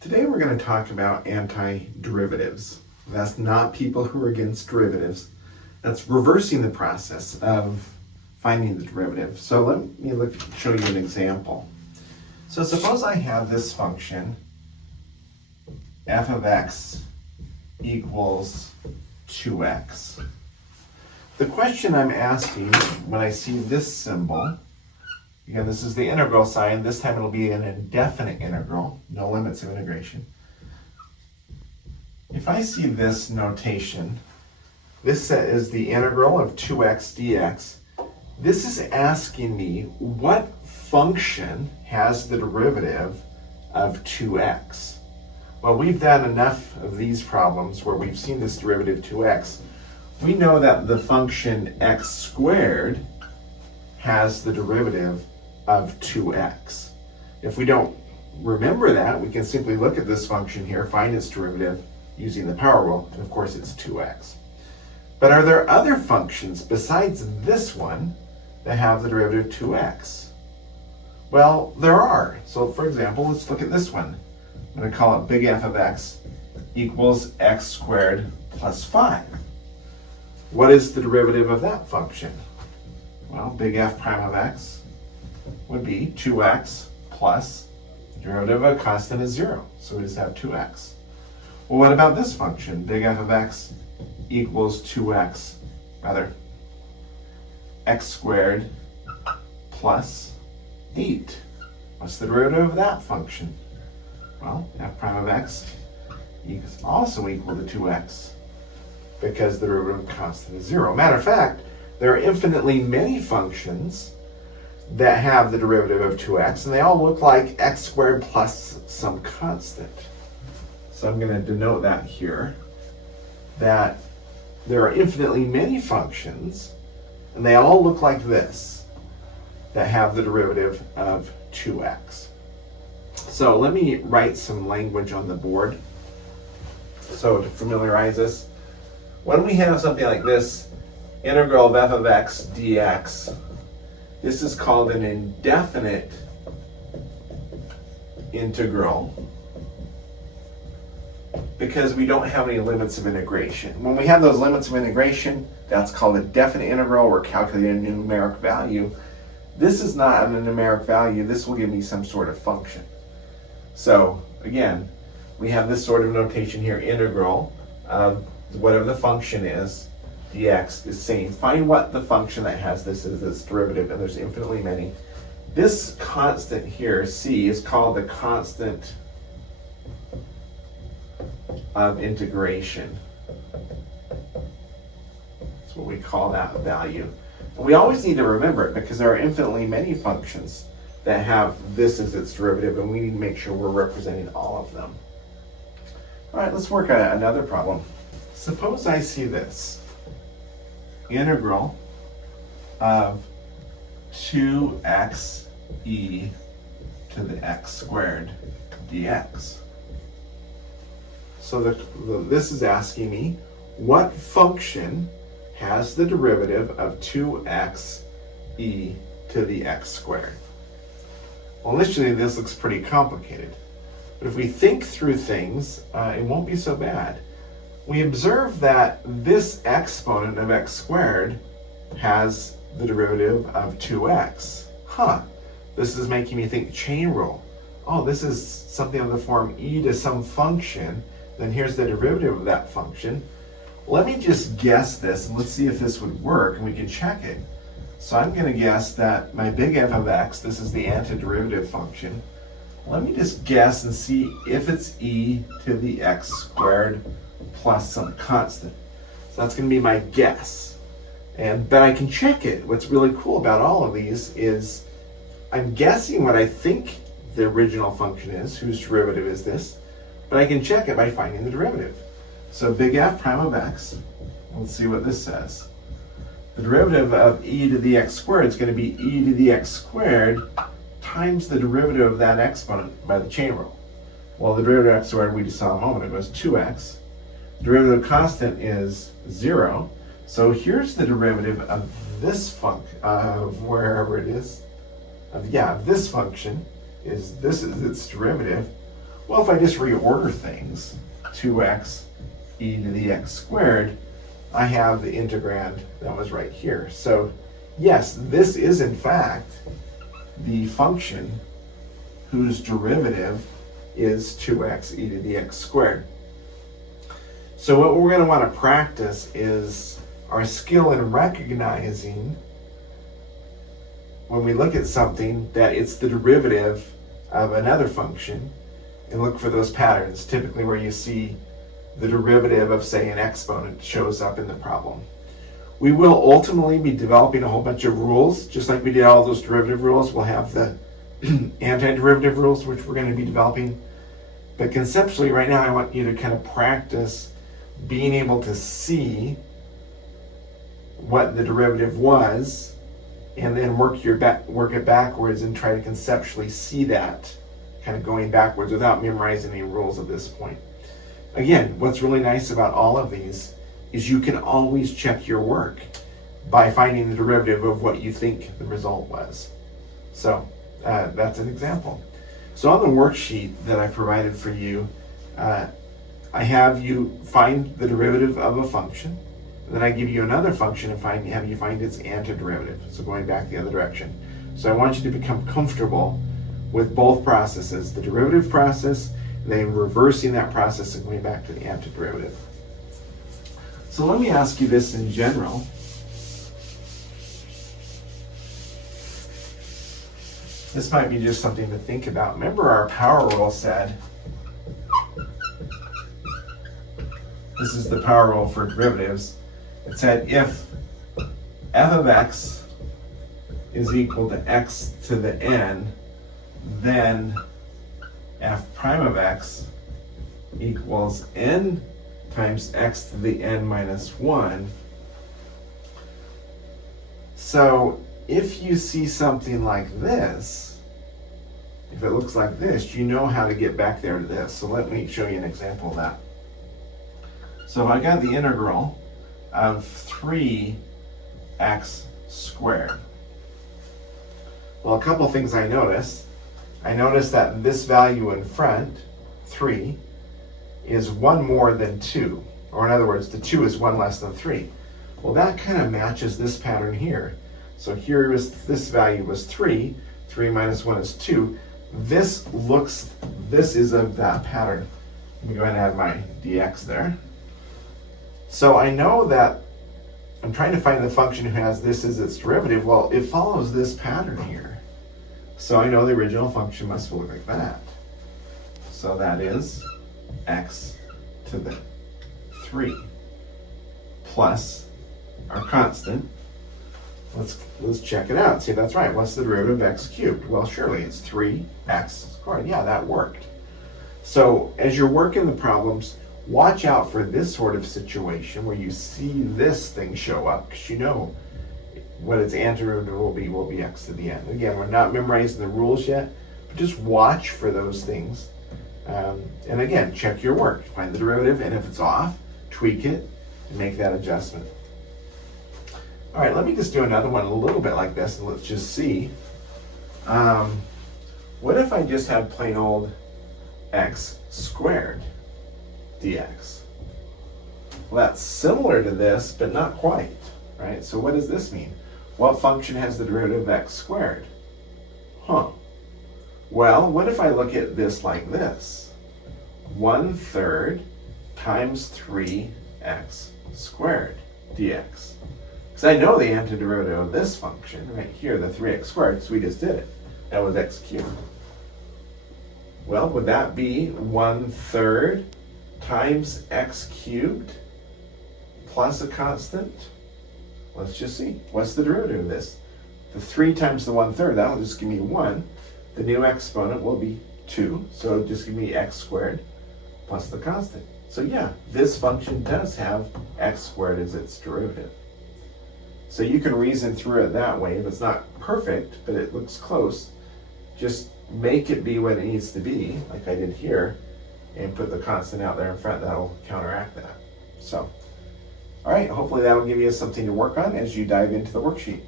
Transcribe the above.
Today we're going to talk about antiderivatives. That's not people who are against derivatives. That's reversing the process of finding the derivative. So let me show you an example. So suppose I have this function, f of x equals 2x. The question I'm asking when I see this symbol, again, this is the integral sign. This time it'll be an indefinite integral, no limits of integration. If I see this notation, this is the integral of 2x dx. This is asking me what function has the derivative of 2x. Well, we've done enough of these problems where we've seen this derivative 2x. We know that the function x squared has the derivative of 2x. If we don't remember that, we can simply look at this function here, find its derivative using the power rule, and of course it's 2x. But are there other functions besides this one that have the derivative 2x? Well, there are. So for example, let's look at this one. I'm going to call it big F of x equals x squared plus 5. What is the derivative of that function? Well, big F prime of x would be 2x plus the derivative of a constant is 0. So we just have 2x. Well, what about this function? Big F of x equals x squared plus 8. What's the derivative of that function? Well, f prime of x is also equal to 2x because the derivative of constant is 0. Matter of fact, there are infinitely many functions that have the derivative of 2x, and they all look like x squared plus some constant. So I'm going to denote that here, that there are infinitely many functions, and they all look like this, that have the derivative of 2x. So let me write some language on the board. So to familiarize us, when we have something like this, integral of f of x dx, this is called an indefinite integral because we don't have any limits of integration. When we have those limits of integration, that's called a definite integral. We're calculating a numeric value. This is not a numeric value. This will give me some sort of function. So again, we have this sort of notation here, integral of whatever the function is, dx is saying, find what the function that has this is its derivative, and there's infinitely many. This constant here, c, is called the constant of integration. That's what we call that value. And we always need to remember it because there are infinitely many functions that have this as its derivative, and we need to make sure we're representing all of them. All right, let's work on another problem. Suppose I see this integral of 2x e to the x squared dx. So this is asking me what function has the derivative of 2x e to the x squared. Well, initially this looks pretty complicated, but if we think through things, it won't be so bad. We observe that this exponent of x squared has the derivative of 2x. This is making me think chain rule. Oh, this is something of the form e to some function, then here's the derivative of that function. Let me just guess this, and let's see if this would work, and we can check it. So I'm going to guess that my big F of x, this is the antiderivative function. Let me just guess and see if it's e to the x squared plus some constant. So that's going to be my guess. But I can check it. What's really cool about all of these is I'm guessing what I think the original function is, whose derivative is this, but I can check it by finding the derivative. So big F prime of x, let's see what this says. The derivative of e to the x squared is going to be e to the x squared times the derivative of that exponent by the chain rule. Well, the derivative of x squared we just saw a moment ago is 2x. The derivative constant is 0. So here's the derivative of this function, of wherever it is, of this function, this is its derivative. Well, if I just reorder things, 2x e to the x squared, I have the integrand that was right here. So yes, this is in fact the function whose derivative is 2x e to the x squared. So what we're going to want to practice is our skill in recognizing when we look at something that it's the derivative of another function, and look for those patterns, typically where you see the derivative of, say, an exponent shows up in the problem. We will ultimately be developing a whole bunch of rules, just like we did all those derivative rules. We'll have the antiderivative rules, which we're going to be developing. But conceptually, right now, I want you to kind of practice being able to see what the derivative was, and then work it backwards and try to conceptually see that kind of going backwards without memorizing any rules at this point. Again, what's really nice about all of these is you can always check your work by finding the derivative of what you think the result was. So that's an example. So on the worksheet that I provided for you, I have you find the derivative of a function. Then I give you another function and have you find its antiderivative. So going back the other direction. So I want you to become comfortable with both processes, the derivative process, and then reversing that process and going back to the antiderivative. So let me ask you this in general. This might be just something to think about. Remember our power rule said, this is the power rule for derivatives. It said if f of x is equal to x to the n, then f prime of x equals n times x to the n minus 1. So if you see something like this, if it looks like this, you know how to get back there to this. So let me show you an example of that. So if I got the integral of 3x squared. Well, a couple things I noticed. I noticed that this value in front, 3, is 1 more than 2. Or in other words, the 2 is 1 less than 3. Well, that kind of matches this pattern here. So here is this value was 3. 3 minus 1 is 2. This is of that pattern. Let me go ahead and add my dx there. So I know that I'm trying to find the function who has this as its derivative. Well, it follows this pattern here. So I know the original function must look like that. So that is x to the 3 plus our constant. Let's check it out. See if that's right. What's the derivative of x cubed? Well, surely it's 3x squared. Yeah, that worked. So as you're working the problems, watch out for this sort of situation where you see this thing show up, because you know what its antiderivative will be x to the n. Again, we're not memorizing the rules yet, but just watch for those things. And again, check your work. Find the derivative, and if it's off, tweak it and make that adjustment. All right, let me just do another one a little bit like this, and let's just see. What if I just had plain old x squared dx? Well, that's similar to this, but not quite, right? So what does this mean? What function has the derivative of x squared? Well, what if I look at this like this? 1/3 times 3x squared dx. Because I know the antiderivative of this function right here, the 3x squared, because we just did it. That was x cubed. Well, would that be 1/3 times x cubed plus a constant? Let's just see. What's the derivative of this? The 3 times the 1/3, that'll just give me 1. The new exponent will be 2, so just give me x squared plus the constant. So yeah, this function does have x squared as its derivative. So you can reason through it that way. If it's not perfect, but it looks close, just make it be what it needs to be, like I did here, and put the constant out there in front. That'll counteract that. So, all right, hopefully that'll give you something to work on as you dive into the worksheet.